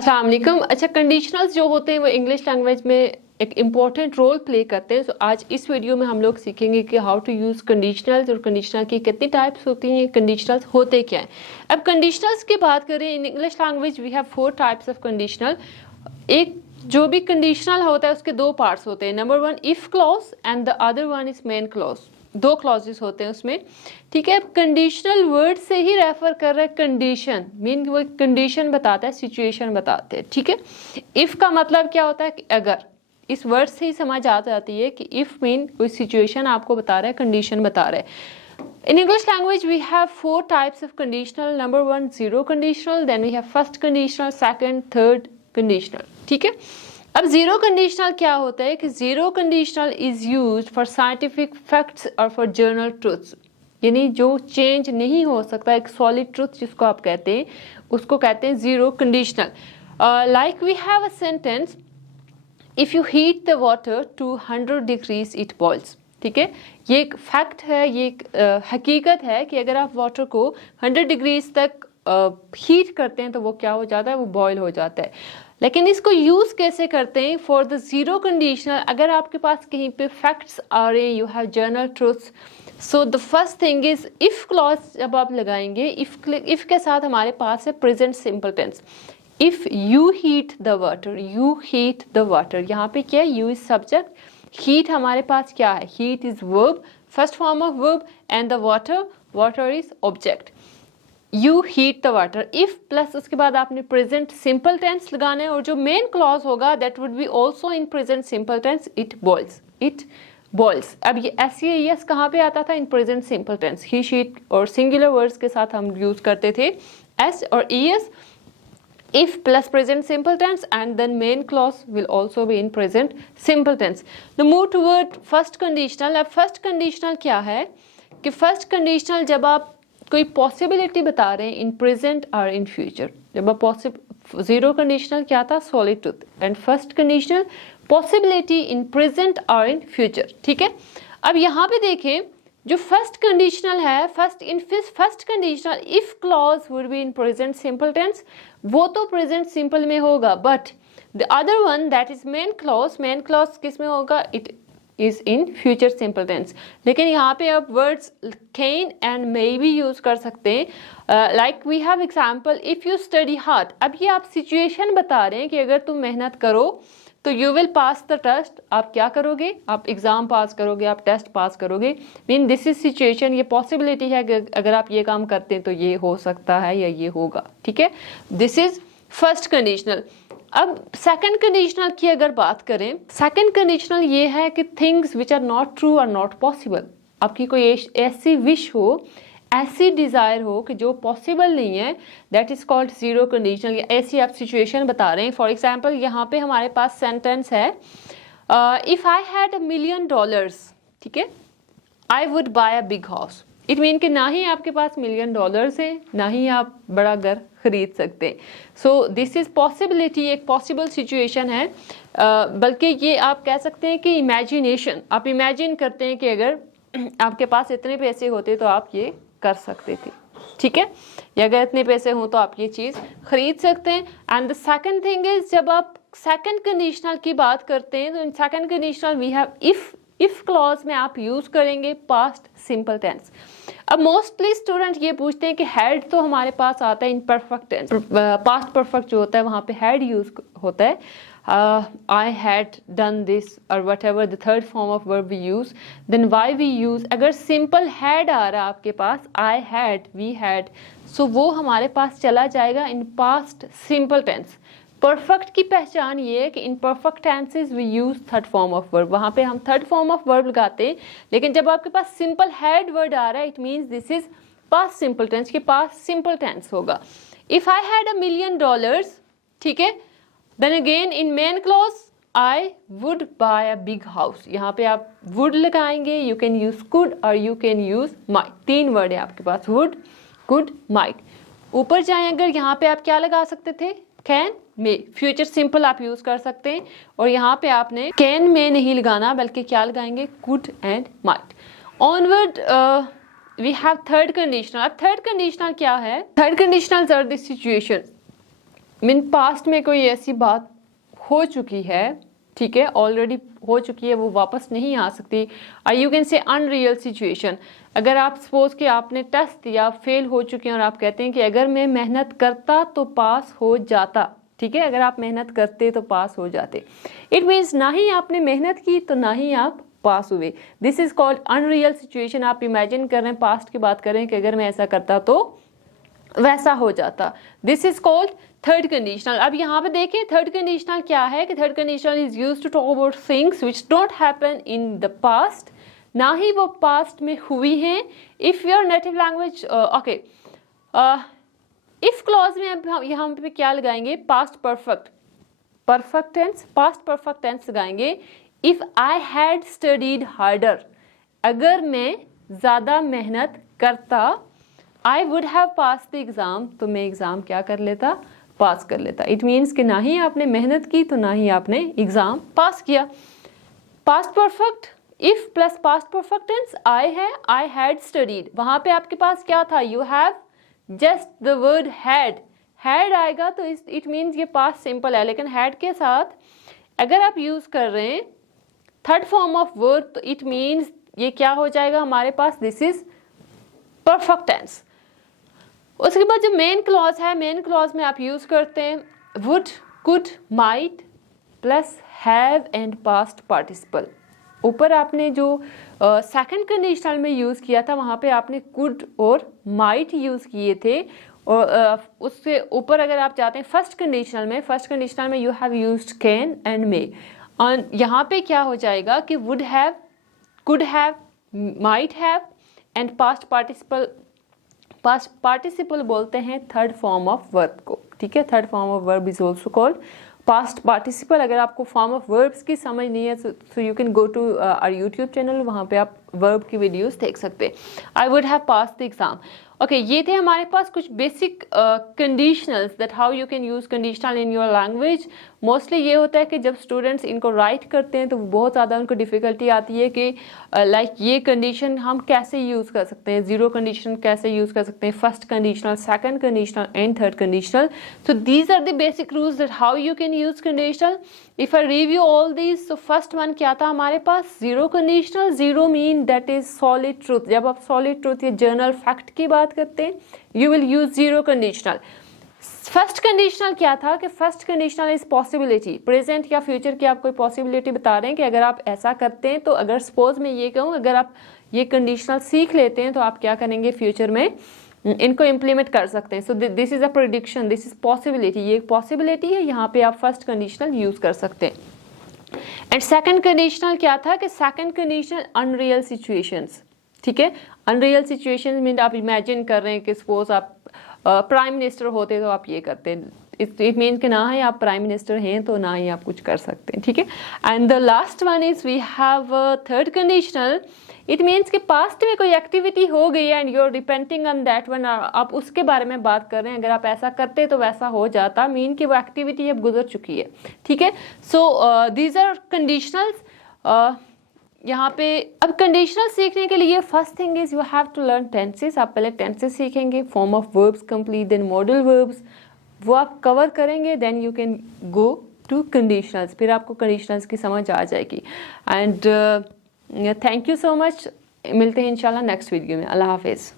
अस्सलाम वालेकुम। अच्छा, कंडीशनल्स जो होते हैं वो इंग्लिश लैंग्वेज में एक इम्पॉर्टेंट रोल प्ले करते हैं। तो आज इस वीडियो में हम लोग सीखेंगे कि हाउ टू यूज़ कंडीशनल्स और कंडीशनल की कितनी टाइप्स होती हैं, कंडीशनल्स होते क्या हैं। अब कंडीशनल्स की बात करें, in English language we have 4 types of conditional. एक जो भी कंडीशनल होता है उसके दो पार्ट्स होते हैं। Number 1 if clause and the other one is main clause. दो क्लॉजेस होते हैं उसमें, ठीक है। कंडीशनल वर्ड से ही रेफर कर रहा है कंडीशन, मीन वो कंडीशन बताता है, सिचुएशन बताते हैं, ठीक है। इफ का मतलब क्या होता है कि अगर, इस वर्ड से ही समझ आ जाती है कि इफ मीन कोई सिचुएशन आपको बता रहा है, कंडीशन बता रहा है। In English language, we have 4 types of conditional. Number 1, zero conditional. Then we have first conditional, second, third conditional. ठीक है। अब जीरो कंडीशनल क्या होता है कि zero conditional is used for scientific facts और फॉर जर्नल ट्रूथ्स, यानी जो चेंज नहीं हो सकता, एक सॉलिड ट्रूथ जिसको आप कहते हैं, उसको कहते हैं zero conditional. Like we have a sentence, if you heat the water to 100 degrees it boils. ठीक है, ये एक फैक्ट है, ये एक हकीकत है कि अगर आप वाटर को 100 डिग्रीज तक हीट करते हैं तो वो क्या हो जाता है, वो बॉयल हो जाता है। लेकिन इसको यूज़ कैसे करते हैं फॉर द जीरो कंडीशनल। अगर आपके पास कहीं पे फैक्ट्स आ रहे हैं, you have general truths, so the first thing is if clause जब आप लगाएंगे, इफ के साथ हमारे पास है present simple tense. If you heat the water, you heat the water, यहाँ पे क्या है, यू इज सब्जेक्ट, हीट हमारे पास क्या है, heat is verb, first form of verb, and the water, water is object. You heat the water, if plus उसके बाद आपने प्रेजेंट सिंपल टेंस लगाना है, और जो मेन क्लॉज होगा that would be also in present simple tense, it boils, it boils. अब ये एस एस कहाँ पे आता था, in present simple tense. He she it और सिंगुलर वर्ड्स के साथ हम यूज करते थे एस और E S, if plus present simple tense, and then main clause will also be in present simple tense. The move toward first conditional. अब first conditional क्या है कि first conditional जब आप कोई possibility बता रहे हैं in present or in future, जब आप zero conditional क्या था, solid truth, and first conditional possibility in present or in future, ठीक है। अब यहाँ पे देखें, जो फर्स्ट कंडीशनल है, first conditional if clause would be in present simple tense, वो तो प्रेजेंट सिंपल में होगा, but the other one that is main clause किस में होगा, it is in future simple tense. लेकिन यहाँ पे आप वर्ड्स कैन एंड मे भी यूज कर सकते हैं। Like we have example, if you study hard. अब ये आप सिचुएशन बता रहे हैं कि अगर तुम मेहनत करो तो you will pass the test, आप क्या करोगे, आप एग्जाम पास करोगे, आप टेस्ट पास करोगे। मीन दिस इज सिचुएशन, ये पॉसिबिलिटी है कि अगर आप ये काम करते हैं तो ये हो सकता है या ये होगा, ठीक है। This is first conditional. अब सेकंड कंडीशनल की अगर बात करें, सेकंड कंडीशनल ये है कि things which are not true or not possible. आपकी कोई ऐसी विश हो, ऐसी डिज़ायर हो कि जो पॉसिबल नहीं है, that is called zero conditional. ऐसी आप सिचुएशन बता रहे हैं। फॉर एग्जांपल यहाँ पे हमारे पास सेंटेंस है, इफ आई हैड $1 million, ठीक है, आई would buy a big house. It mean कि ना ही आपके पास $1 million है, ना ही आप बड़ा घर खरीद सकते हैं। सो दिस इज पॉसिबिलिटी, एक पॉसिबल सिचुएशन है। बल्कि ये आप कह सकते हैं कि इमेजिनेशन, आप इमेजिन करते हैं कि अगर आपके पास इतने पैसे होते तो आप ये कर सकते थे, ठीक है, या अगर इतने पैसे हों तो आप ये चीज़ खरीद सकते हैं। And the second thing is, जब आप सेकंड कंडीशनल की बात करते हैं तो in second conditional we have if clause में आप यूज करेंगे पास्ट सिंपल टेंस। अब मोस्टली स्टूडेंट ये पूछते हैं कि हैड तो हमारे पास आता है in perfect tense, past perfect जो होता है वहाँ पे हैड यूज होता है। I had done this or whatever the third form of verb we use, then why we use, अगर simple had आ रहा आपके पास, I had, we had, so वो हमारे पास चला जाएगा in past simple tense। Perfect की पहचान ये है कि in perfect tenses we use third form of verb, वहाँ पे हम थर्ड फॉर्म ऑफ वर्ब लगाते हैं। लेकिन जब आपके पास सिंपल हैड वर्ड आ रहा है, it means this is past simple tense, के पास सिंपल टेंस होगा। इफ आई हैड $1 million, ठीक है, then again in main clause I would buy a big house, यहाँ पे आप वुड लगाएंगे, यू कैन यूज कुड और you can use might, 3 word है आपके पास, वुड, कुड, माइट। ऊपर जाएं अगर, यहाँ पे आप क्या लगा सकते थे, कैन, मे, फ्यूचर सिंपल आप यूज कर सकते हैं, और यहाँ पे आपने कैन में नहीं लगाना बल्कि क्या लगाएंगे, could and might. Onward we have third conditional. अब थर्ड कंडीशनल क्या है, third conditional are the situation mean past में कोई ऐसी बात हो चुकी है, ठीक है, ऑलरेडी हो चुकी है, वो वापस नहीं आ सकती। You can say unreal situation. अगर आप सपोज कि आपने टेस्ट दिया, फेल हो चुके हैं और आप कहते हैं कि अगर मैं मेहनत करता तो पास हो जाता, ठीक है, अगर आप मेहनत करते तो पास हो जाते। इट मीन्स ना ही आपने मेहनत की तो ना ही आप पास हुए। This is called unreal situation. आप इमेजिन कर रहे हैं, पास्ट की बात कर रहे हैं कि अगर मैं ऐसा करता तो वैसा हो जाता। This is called third conditional. अब यहाँ पे देखिए थर्ड कंडीशनल क्या है कि third conditional is used to talk about things which don't happen in the past, ना ही वो पास्ट में हुई हैं। If your native language okay, if clause में अब यहाँ पे क्या लगाएंगे, past perfect, perfect tense, past perfect tense लगाएंगे। If I had studied harder, अगर मैं ज़्यादा मेहनत करता, I would have pass the exam, तो मैं एग्ज़ाम क्या कर लेता, पास कर लेता। इट मीन्स कि ना ही आपने मेहनत की तो ना ही आपने एग्ज़ाम पास किया। Past perfect, if plus past perfect tense, I है, आई हैड स्टडीड, वहाँ पे आपके पास क्या था, you have just the word had, had आएगा तो इट मीन्स ये पास्ट सिंपल है। लेकिन हैड के साथ अगर आप यूज़ कर रहे हैं थर्ड फॉर्म ऑफ वर्ड तो इट मीन्स ये क्या हो जाएगा हमारे पास, दिस इज परफेक्ट टेंस। उसके बाद जो मेन क्लॉज है, मेन क्लॉज में आप यूज़ करते हैं would, could, might plus have and past participle. ऊपर आपने जो सेकंड कंडीशनल में यूज़ किया था वहाँ पे आपने कुड और माइट यूज़ किए थे, और उससे ऊपर अगर आप जाते हैं फर्स्ट कंडीशनल में, फर्स्ट कंडीशनल में you have used can and may. और यहाँ पे क्या हो जाएगा कि would have, could have, might have and past participle, past participle बोलते हैं थर्ड फॉर्म ऑफ वर्ब को, ठीक है। Third form of verb is also called past participle. अगर आपको फॉर्म ऑफ वर्ब्स की समझ नहीं है so you can go to our YouTube channel, वहाँ पे आप वर्ब की वीडियोस देख सकते हैं। I would have pass the exam. Okay, ये थे हमारे पास कुछ basic conditionals that how you can use conditional in your language. Mostly ये होता है कि जब स्टूडेंट्स इनको राइट करते हैं तो बहुत ज़्यादा उनको डिफ़िकल्टी आती है कि लाइक ये कंडीशन हम कैसे यूज़ कर सकते हैं, ज़ीरो कंडीशन कैसे यूज़ कर सकते हैं, first conditional, second conditional and third conditional. So these are the basic rules that how you can use conditional. If I review all these, तो फर्स्ट वन क्या था हमारे पास, zero conditional. Zero mean that is solid truth. जब आप solid truth या general fact की बात करते हैं you will use zero conditional. First conditional क्या था कि first conditional is possibility, present या फ्यूचर की आप कोई पॉसिबिलिटी बता रहे हैं कि अगर आप ऐसा करते हैं तो, अगर सपोज मैं ये कहूँ अगर आप ये कंडीशनल सीख लेते हैं तो आप क्या करेंगे फ्यूचर में इनको इम्प्लीमेंट कर सकते हैं। So this is a prediction, this is possibility, ये पॉसिबिलिटी है, यहाँ पे आप फर्स्ट कंडीशनल यूज कर सकते हैं। एंड सेकंड कंडीशनल क्या था कि सेकंड कंडीशनल अनरियल सिचुएशंस, ठीक है। अनरियल सिचुएशंस मीन आप इमेजिन कर रहे हैं कि सपोज आप प्राइम मिनिस्टर होते तो आप ये करते हैं। इट मीन कि ना ही आप प्राइम मिनिस्टर हैं तो ना ही आप कुछ कर सकते हैं, ठीक है। And the last one is we have third conditional. It means कि पास्ट में कोई एक्टिविटी हो गई है and you are depending on that one, आप उसके बारे में बात कर रहे हैं, अगर आप ऐसा करते तो वैसा हो जाता, मीन कि वो एक्टिविटी अब गुजर चुकी है, ठीक है। So these are conditionals. यहाँ पे अब कंडीशनल सीखने के लिए first thing is you have to learn tenses. आप पहले टेंसेस सीखेंगे, form of verbs complete, then modal verbs, वो आप कवर करेंगे, then you can go to conditionals, फिर आपको कंडीशनल्स की समझ आ जाएगी। And thank you so much, मिलते हैं इंशाल्लाह नेक्स्ट वीडियो में। अल्लाह हाफिज़।